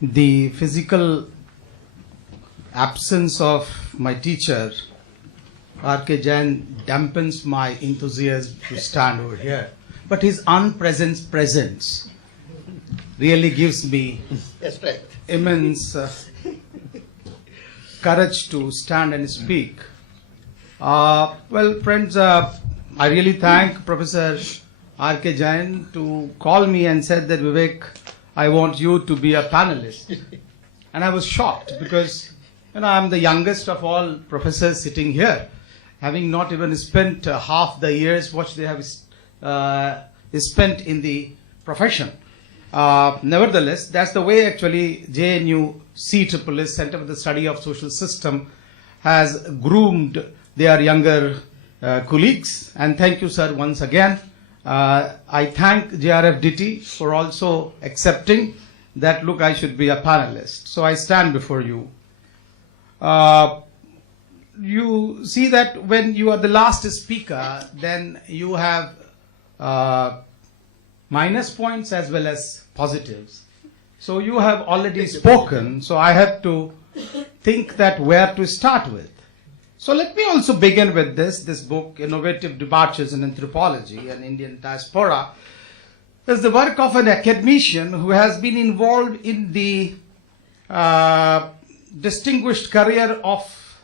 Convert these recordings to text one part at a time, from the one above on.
The physical absence of my teacher, R.K. Jain, dampens my enthusiasm to stand over here. But his unpresent presence really gives me immense courage to stand and speak. Well, friends, I really thank Professor R.K. Jain to call me and said that, Vivek, I want you to be a panelist. And I was shocked because, I'm the youngest of all professors sitting here, having not even spent half the years which they have spent in the profession. Nevertheless, that's the way actually JNU CSSS, Center for the Study of Social System, has groomed their younger colleagues. And thank you, sir, once again. I thank JRFDT for also accepting that, look, I should be a panelist. So I stand before you. You see that when you are the last speaker, then you have minus points as well as positives. So you have already spoken, so I have to think that where to start with. So let me also begin with this book, Innovative Departures in Anthropology and Indian Diaspora, is the work of an academician who has been involved in the distinguished career of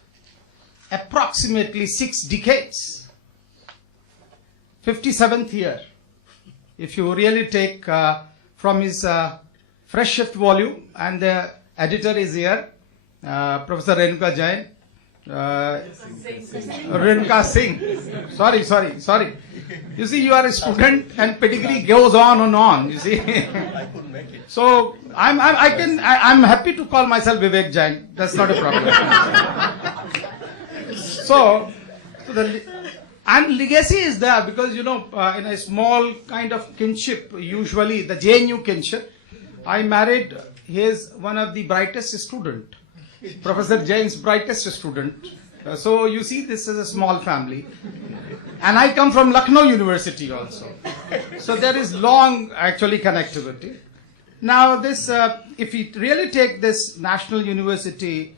approximately 6 decades, 57th year. If you really take from his freshest volume, and the editor is here, Professor Renuka Jain, Renuka Singh. Sorry. You see, you are a student and pedigree goes on and on, you see. I couldn't make it. So I'm happy to call myself Vivek Jain. That's not a problem. And legacy is there because, in a small kind of kinship, usually the JNU kinship, I married one of the brightest student, Professor Jain's brightest student. So you see, this is a small family. And I come from Lucknow University also. So there is long, actually, connectivity. Now this, if we really take this National University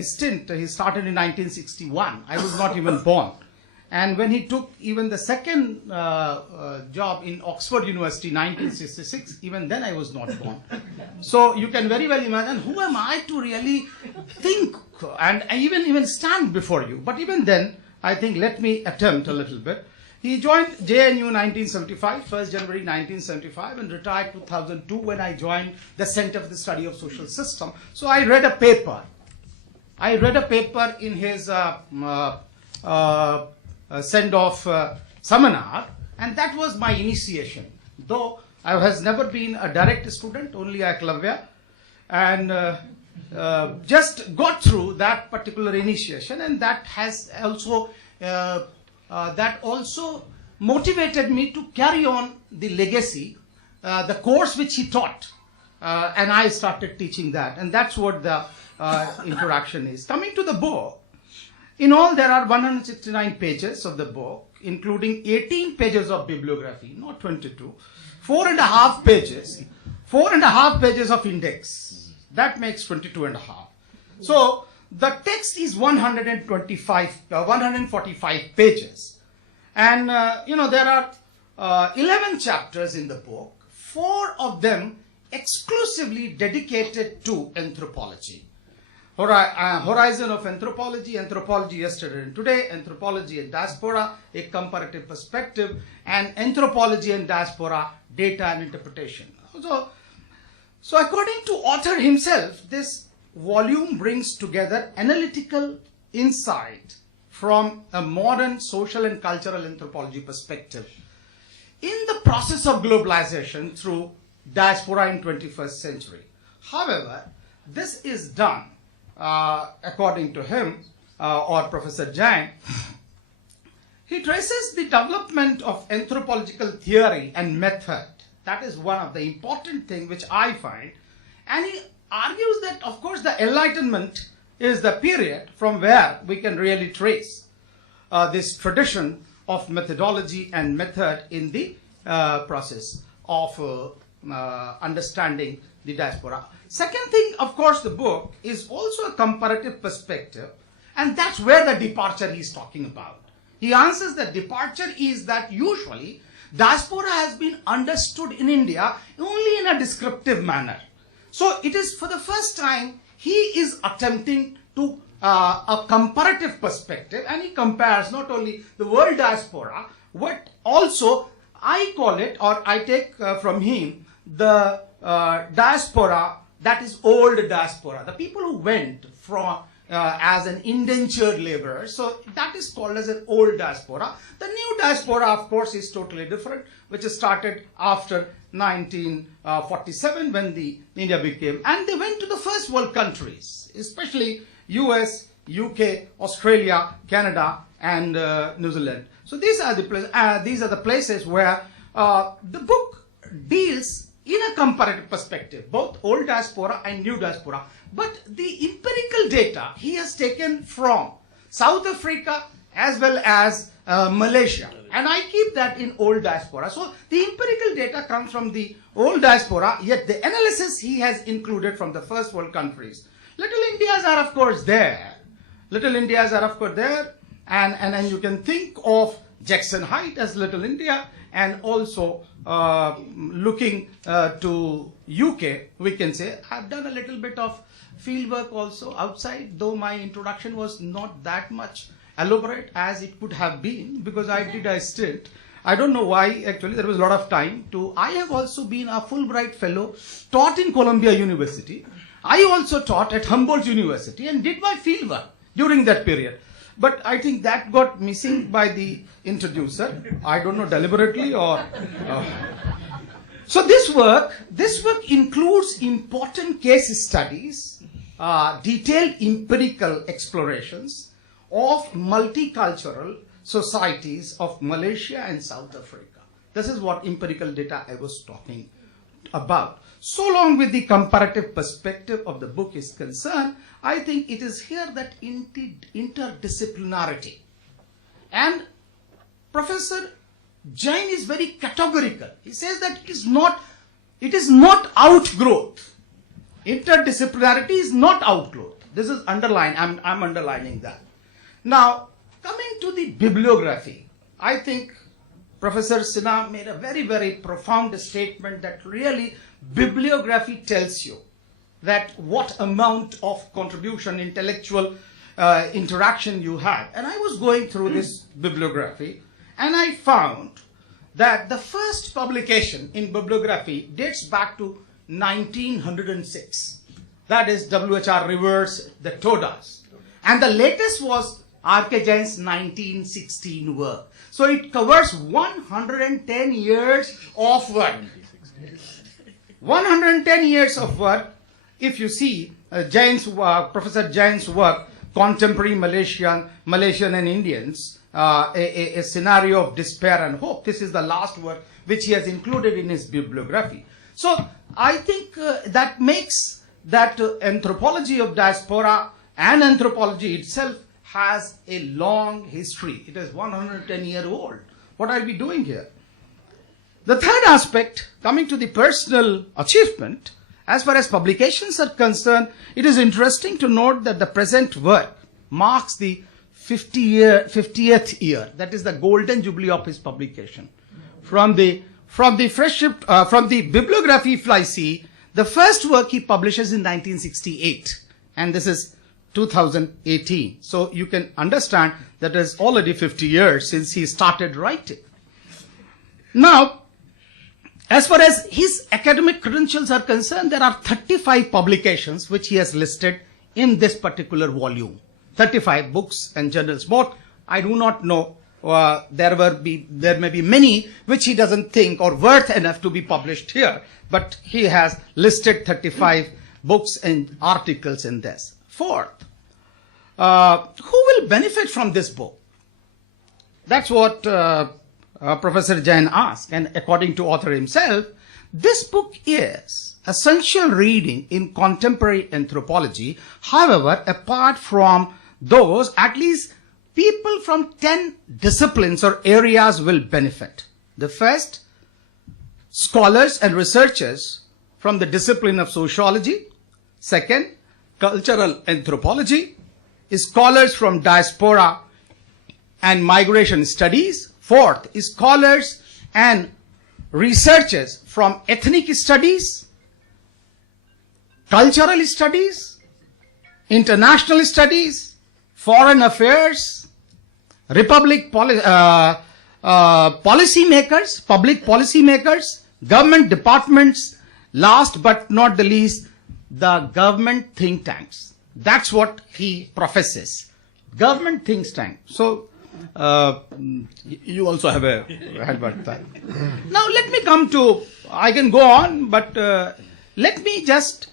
stint, he started in 1961. I was not even born. And when he took even the second job in Oxford University, 1966, even then I was not born. So you can very well imagine, who am I to really think and even stand before you? But even then, I think let me attempt a little bit. He joined JNU 1975, 1st January 1975, and retired 2002 when I joined the Center for the Study of Social System. So I read a paper. In his send-off seminar, and that was my initiation. Though I has never been a direct student, only a Eklavya, and just got through that particular initiation, and that has also motivated me to carry on the legacy, the course which he taught, and I started teaching that, and that's what the introduction is. Coming to the book, in all there are 169 pages of the book, including 18 pages of bibliography, not 22, 4.5 pages of index. That makes 22.5. So the text is 145 pages. And, there are 11 chapters in the book, 4 of them exclusively dedicated to anthropology. Horizon of Anthropology, Anthropology Yesterday and Today, Anthropology and Diaspora, a comparative perspective, and Anthropology and Diaspora, data and interpretation. So according to author himself, this volume brings together analytical insight from a modern social and cultural anthropology perspective in the process of globalization through diaspora in 21st century. However, this is done according to him, or Professor Jain. He traces the development of anthropological theory and method. That is one of the important things which I find. And he argues that, of course, the Enlightenment is the period from where we can really trace this tradition of methodology and method in the process of understanding the diaspora. Second thing, of course, the book is also a comparative perspective, and that's where the departure he's talking about. He answers that departure is that usually diaspora has been understood in India only in a descriptive manner. So it is for the first time he is attempting to a comparative perspective, and he compares not only the world diaspora, but also I call it, or I take from him, the diaspora that is old diaspora, the people who went from as an indentured laborer. So that is called as an old diaspora. The new diaspora, of course, is totally different, which started after 1947 when the India became, and they went to the first world countries, especially US, UK, Australia, Canada, and New Zealand. So these are the places where the book deals in a comparative perspective, both old diaspora and new diaspora. But the empirical data he has taken from South Africa as well as Malaysia, and I keep that in old diaspora. So the empirical data comes from the old diaspora, yet the analysis he has included from the first world countries. Little Indias are of course there. And you can think of Jackson Heights as Little India, and also looking to UK, we can say I've done a little bit of field work also outside, though my introduction was not that much elaborate as it could have been, because I did a stint. I don't know why, actually there was a lot of time to. I have also been a Fulbright fellow, taught in Columbia University. I also taught at Humboldt University and did my field work during that period. But I think that got missing by the introducer. I don't know, deliberately or... So this work includes important case studies, detailed empirical explorations of multicultural societies of Malaysia and South Africa. This is what empirical data I was talking about. So long with the comparative perspective of the book is concerned, I think it is here that interdisciplinarity. And Professor Jain is very categorical. He says that it is not outgrowth. Interdisciplinarity is not outgrowth. This is underlined. I'm underlining that. Now, coming to the bibliography, I think Professor Sinha made a very, very profound statement that really bibliography tells you that what amount of contribution, intellectual interaction you have. And I was going through this bibliography, and I found that the first publication in bibliography dates back to 1906. That is W.H.R. Rivers' The Todas. And the latest was R.K. Jain's 1916 work. So it covers 110 years of work. 110 years of work. If you see Professor Jain's work, Contemporary Malaysian and Indians, a scenario of despair and hope. This is the last work which he has included in his bibliography. So I think that makes that anthropology of diaspora and anthropology itself has a long history. It is 110-year-old. What are we doing here? The third aspect, coming to the personal achievement, as far as publications are concerned, it is interesting to note that the present work marks the 50th year. That is the golden jubilee of his publication. From the bibliography, if I see, the first work he publishes in 1968, and this is 2018. So you can understand that it is already 50 years since he started writing. Now, as far as his academic credentials are concerned, there are 35 publications which he has listed in this particular volume. 35 books and journals. Both, I do not know, there may be many which he doesn't think are worth enough to be published here, but he has listed 35 books and articles in this. Fourth, who will benefit from this book? That's what Professor Jain asked, and according to author himself, this book is essential reading in contemporary anthropology. However, apart from those, at least people from 10 disciplines or areas will benefit. The first, scholars and researchers from the discipline of sociology. Second, cultural anthropology, scholars from diaspora and migration studies. Fourth, scholars and researchers from ethnic studies, cultural studies, international studies, foreign affairs, public policymakers, government departments, last but not the least, the government think tanks. That's what he professes. Government think tank. So, you also have a hand about that. Now, let me come to, I can go on, but let me just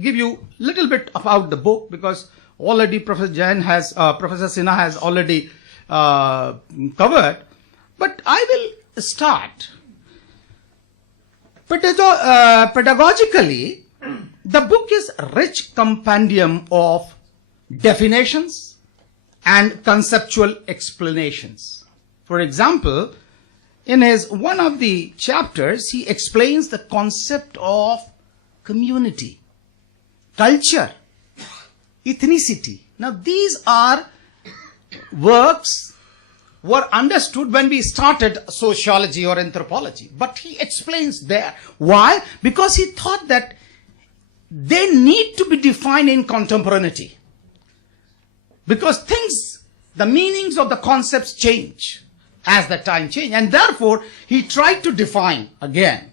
give you a little bit about the book, because already Professor Sinha has already covered. But I will start. Pedagogically, the book is a rich compendium of definitions and conceptual explanations. For example, in one of the chapters, he explains the concept of community, culture, ethnicity. Now, these are works were understood when we started sociology or anthropology. But he explains there. Why? Because he thought that they need to be defined in contemporaneity. Because the meanings of the concepts change as the time change. And therefore, he tried to define again,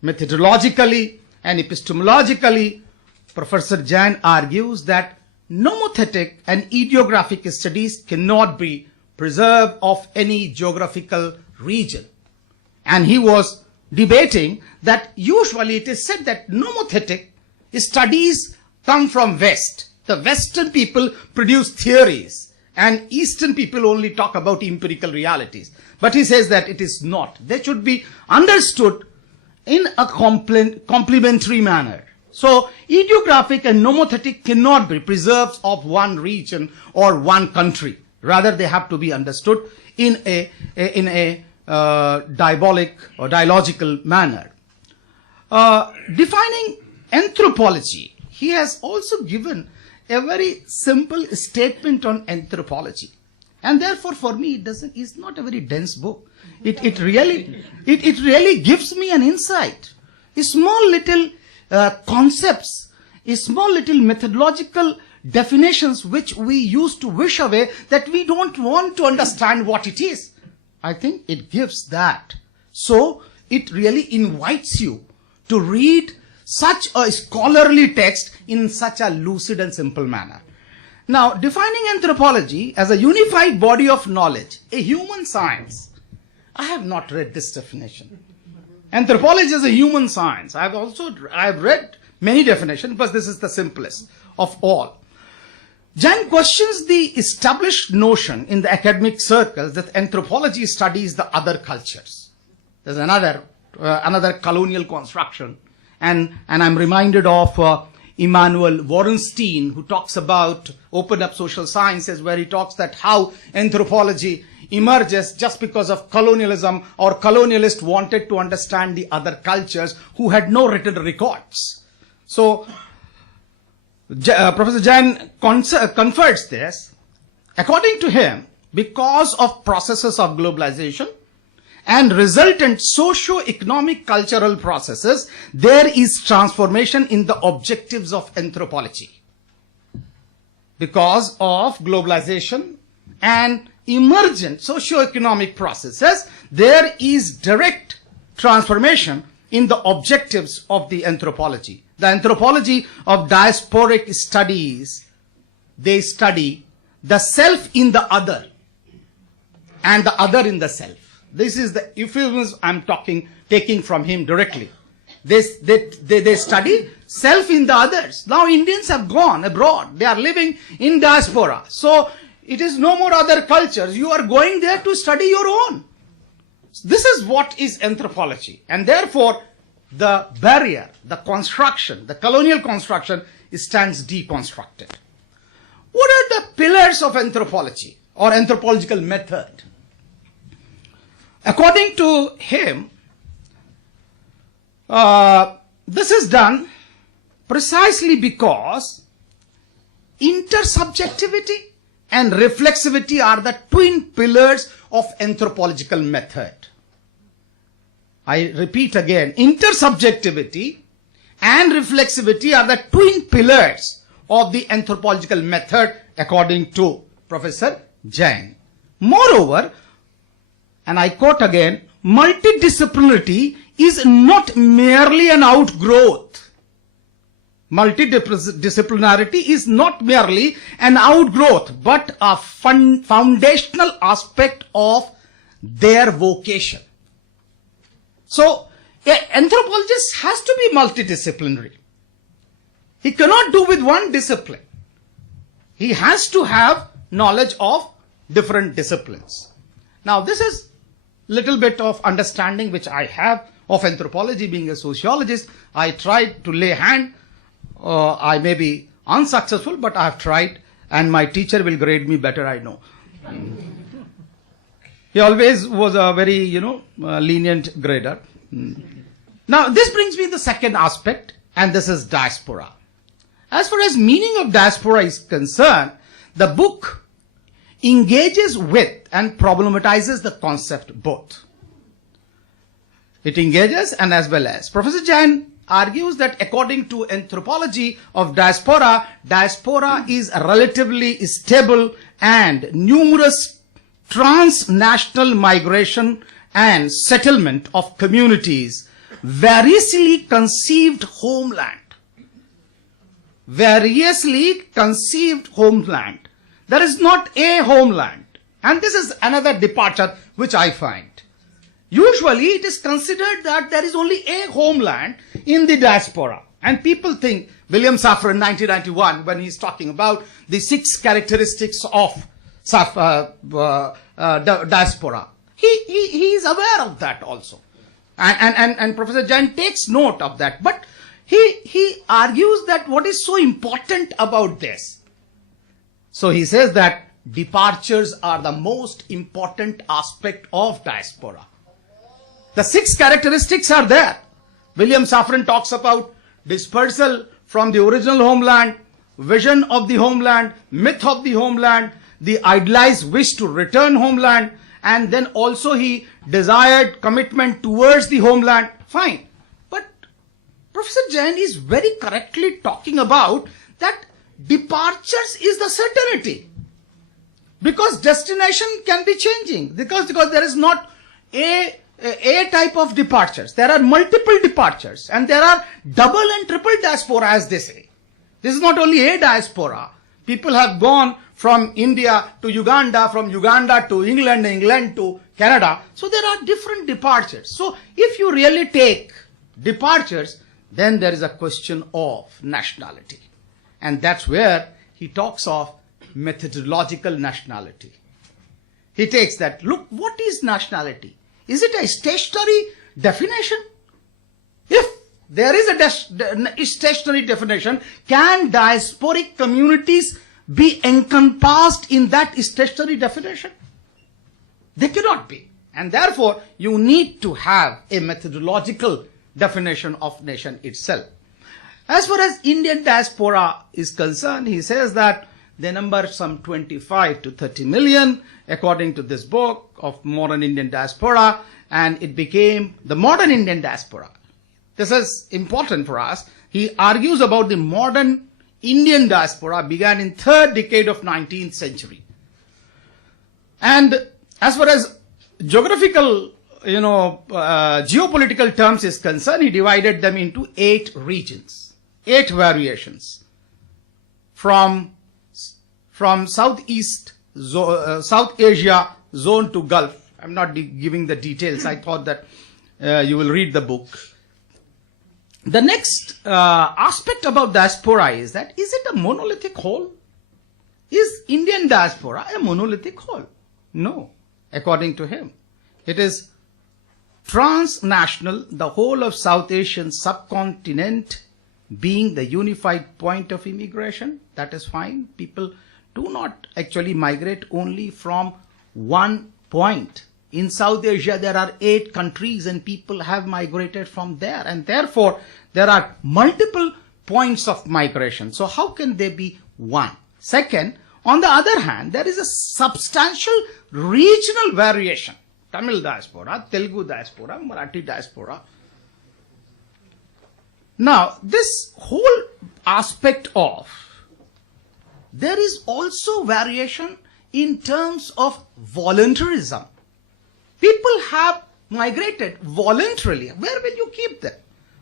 methodologically and epistemologically. Professor Jain argues that nomothetic and idiographic studies cannot be preserved of any geographical region. And he was debating that usually it is said that nomothetic studies come from West. The Western people produce theories and Eastern people only talk about empirical realities. But he says that it is not. They should be understood in a complementary manner. So, idiographic and nomothetic cannot be preserved of one region or one country. Rather, they have to be understood in a dialogical manner. Defining anthropology, he has also given a very simple statement on anthropology. And therefore, for me, it's not a very dense book. It really gives me an insight. Small little concepts, small little methodological definitions which we used to wish away, that we don't want to understand what it is. I think it gives that. So, it really invites you to read such a scholarly text in such a lucid and simple manner. Now, defining anthropology as a unified body of knowledge, a human science. I have not read this definition. Anthropology is a human science. I have read many definitions, but this is the simplest of all. Jain questions the established notion in the academic circles that anthropology studies the other cultures. There's another colonial construction. And I'm reminded of Immanuel Wallerstein, who talks about open up social sciences, where he talks that how anthropology emerges just because of colonialism, or colonialists wanted to understand the other cultures who had no written records. So, Professor Jain confirms this. According to him, because of processes of globalization and resultant socio-economic cultural processes, there is transformation in the objectives of anthropology. Because of globalization and emergent socio-economic processes, there is direct transformation in the objectives of the anthropology. The anthropology of diasporic studies, they study the self in the other and the other in the self. This is the euphemism I'm taking from him directly. They study self in the others. Now Indians have gone abroad. They are living in diaspora. So it is no more other cultures. You are going there to study your own. This is what is anthropology. And therefore, the barrier, the construction, the colonial construction stands deconstructed. What are the pillars of anthropology or anthropological method? According to him, this is done precisely because intersubjectivity and reflexivity are the twin pillars of anthropological method. I repeat again, intersubjectivity and reflexivity are the twin pillars of the anthropological method according to Professor Jain. Moreover, and I quote again, multidisciplinarity is not merely an outgrowth. Multidisciplinarity is not merely an outgrowth, but a foundational aspect of their vocation. So, an anthropologist has to be multidisciplinary. He cannot do with one discipline. He has to have knowledge of different disciplines. Now, this is little bit of understanding which I have of anthropology. Being a sociologist, I tried to lay hand. I may be unsuccessful, but I have tried, and my teacher will grade me better, I know. He always was a very, lenient grader. Now, this brings me to the second aspect, and this is diaspora. As far as meaning of diaspora is concerned, the book engages with and problematizes the concept both. It engages and as well as. Professor Jain argues that according to anthropology of diaspora, diaspora is a relatively stable and numerous transnational migration and settlement of communities, variously conceived homeland. Variously conceived homeland. There is not a homeland. And this is another departure which I find. Usually it is considered that there is only a homeland in the diaspora. And people think, William Safran in 1991, when he's talking about the 6 characteristics of diaspora, he is aware of that also. And Professor Jain takes note of that. But he argues that what is so important about this? So he says that departures are the most important aspect of diaspora. The 6 characteristics are there. William Safran talks about dispersal from the original homeland, vision of the homeland, myth of the homeland, the idealized wish to return homeland, and then also he desired commitment towards the homeland. Fine. But Professor Jain is very correctly talking about that departures is the certainty. Because destination can be changing. Because there is not a type of departures. There are multiple departures. And there are double and triple diaspora, as they say. This is not only a diaspora. People have gone from India to Uganda, from Uganda to England, England to Canada. So there are different departures. So if you really take departures, then there is a question of nationality. And that's where he talks of methodological nationality. He takes that, look, what is nationality? Is it a stationary definition? If there is a stationary definition, can diasporic communities be encompassed in that stationary definition? They cannot be. And therefore, you need to have a methodological definition of nation itself. As far as Indian diaspora is concerned, he says that they number some 25 to 30 million, according to this book of modern Indian diaspora, and it became the modern Indian diaspora. This is important for us. He argues about the modern Indian diaspora began in 3rd decade of 19th century. And as far as geographical, geopolitical terms is concerned, he divided them into 8 regions, 8 variations. From South Asia zone to Gulf. I'm not giving the details. I thought that you will read the book. The next aspect about diaspora is that, is it a monolithic whole? Is Indian diaspora a monolithic whole? No, according to him. It is transnational, the whole of South Asian subcontinent being the unified point of immigration. That is fine. People do not actually migrate only from one point In South Asia, there are 8 countries and people have migrated from there. And therefore, there are multiple points of migration. So how can they be one? Second, on the other hand, there is a substantial regional variation. Tamil diaspora, Telugu diaspora, Marathi diaspora. Now, this whole aspect of, there is also variation in terms of voluntarism. People have migrated voluntarily. Where will you keep them?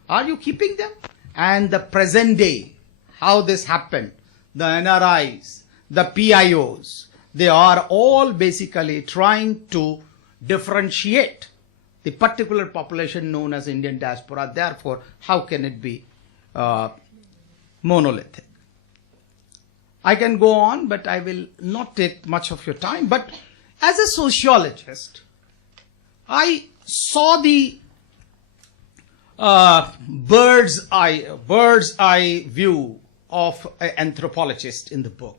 Are you keeping them? And the present day, how this happened, the NRIs, the PIOs, they are all basically trying to differentiate the particular population known as Indian diaspora. Therefore, how can it be monolithic? I can go on, but I will not take much of your time. But as a sociologist, I saw the bird's eye view of an anthropologist in the book.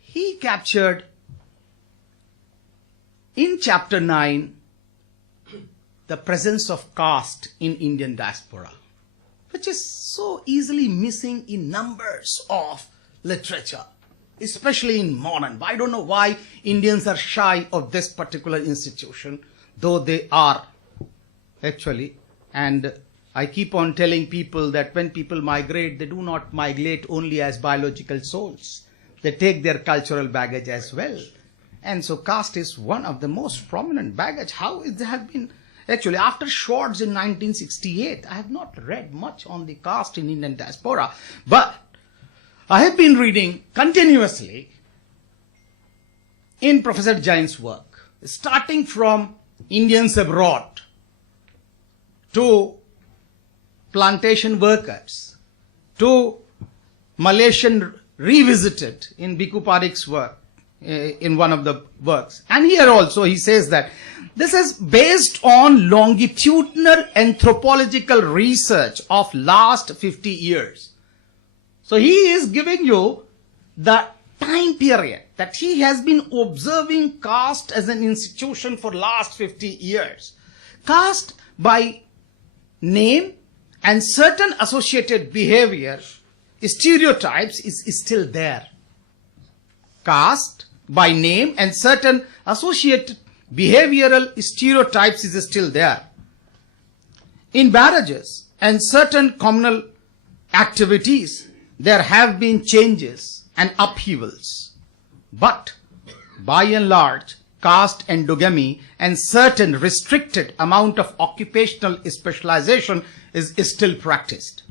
He captured in chapter 9 the presence of caste in Indian diaspora, which is so easily missing in numbers of literature, especially in modern. I don't know why Indians are shy of this particular institution, though they are actually. And I keep on telling people that when people migrate, they do not migrate only as biological souls. They take their cultural baggage as well. And so caste is one of the most prominent baggage. How it has been, actually, after Schwartz in 1968, I have not read much on the caste in Indian diaspora, but I have been reading continuously in Professor Jain's work, starting from Indians abroad to plantation workers, to Malaysian revisited in Bhikkhu Parikh's work, in one of the works. And here also he says that this is based on longitudinal anthropological research of last 50 years. So he is giving you the time period that he has been observing caste as an institution for last 50 years. Caste by name and certain associated behavior, stereotypes is still there. Caste by name and certain associated behavioral stereotypes is still there. In marriages and certain communal activities, there have been changes and upheavals. But by and large, caste endogamy and certain restricted amount of occupational specialization is still practiced.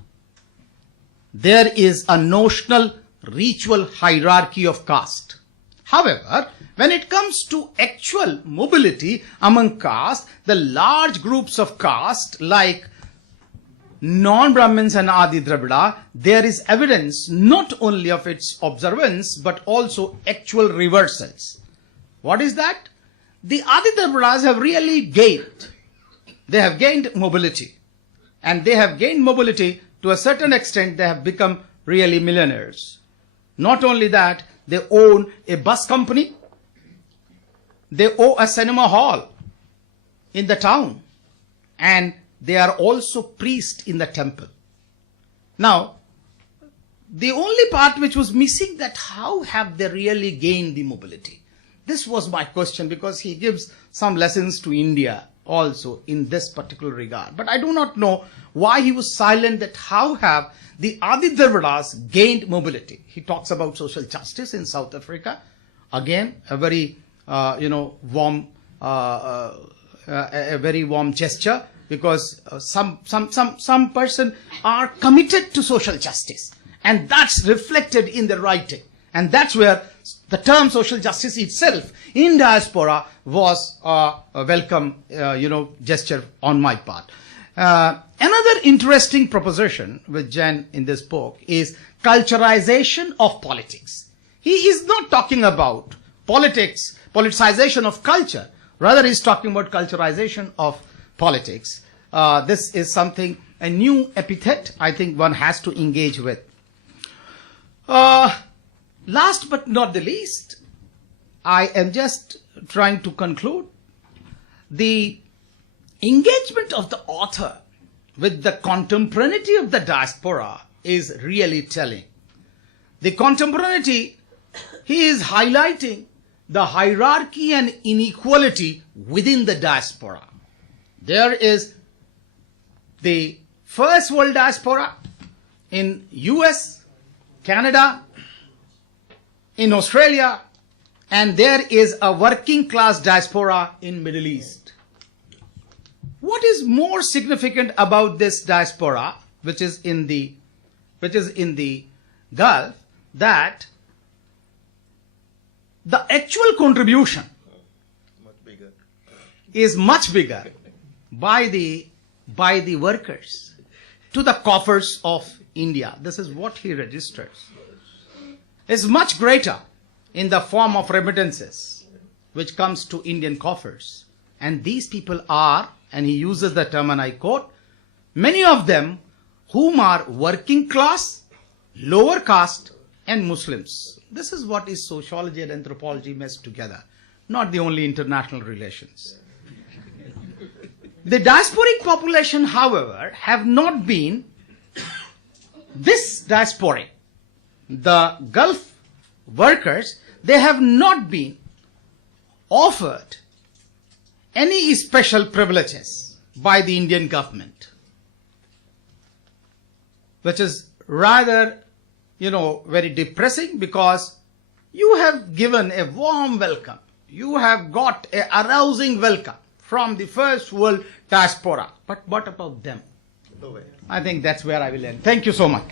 There is a notional ritual hierarchy of caste. However, when it comes to actual mobility among caste, the large groups of caste like non-Brahmins and Adi Dravida, there is evidence not only of its observance but also actual reversals. What is that? The Adi Dravidas have really gained. They have gained mobility. And they have gained mobility to a certain extent. They have become really millionaires. Not only that, they own a bus company. They own a cinema hall in the town. And they are also priests in the temple. Now, the only part which was missing, that how have they really gained the mobility? This was my question, because he gives some lessons to India also in this particular regard. But I do not know why he was silent, that how have the Adi Dravidas gained mobility. He talks about social justice in South Africa. Again, a very, warm gesture, because some person are committed to social justice, and that's reflected in the writing. And that's where the term social justice itself in diaspora was a welcome, gesture on my part. Another interesting proposition with Jain in this book is culturalization of politics. He is not talking about politics, politicization of culture. Rather, he's talking about culturalization of politics. This is something, a new epithet, I think one has to engage with. Last but not the least, I am just trying to conclude the engagement of the author with the contemporaneity of the diaspora is really telling. The contemporaneity, he is highlighting the hierarchy and inequality within the diaspora. There is the first world diaspora in US, Canada, in Australia, and there is a working class diaspora in Middle East. What is more significant about this diaspora, which is in the Gulf, that the actual contribution is much bigger by the workers to the coffers of India. This is what he registers. Is much greater in the form of remittances, which comes to Indian coffers. And these people are, and he uses the term and I quote, many of them whom are working class, lower caste and Muslims. This is what is sociology and anthropology meshed together, not the only international relations. The diasporic population, however, have not been, this diasporic, the Gulf workers, they have not been offered any special privileges by the Indian government, which is rather, very depressing, because you have given a warm welcome. You have got a arousing welcome from the first world diaspora. But what about them? I think that's where I will end. Thank you so much.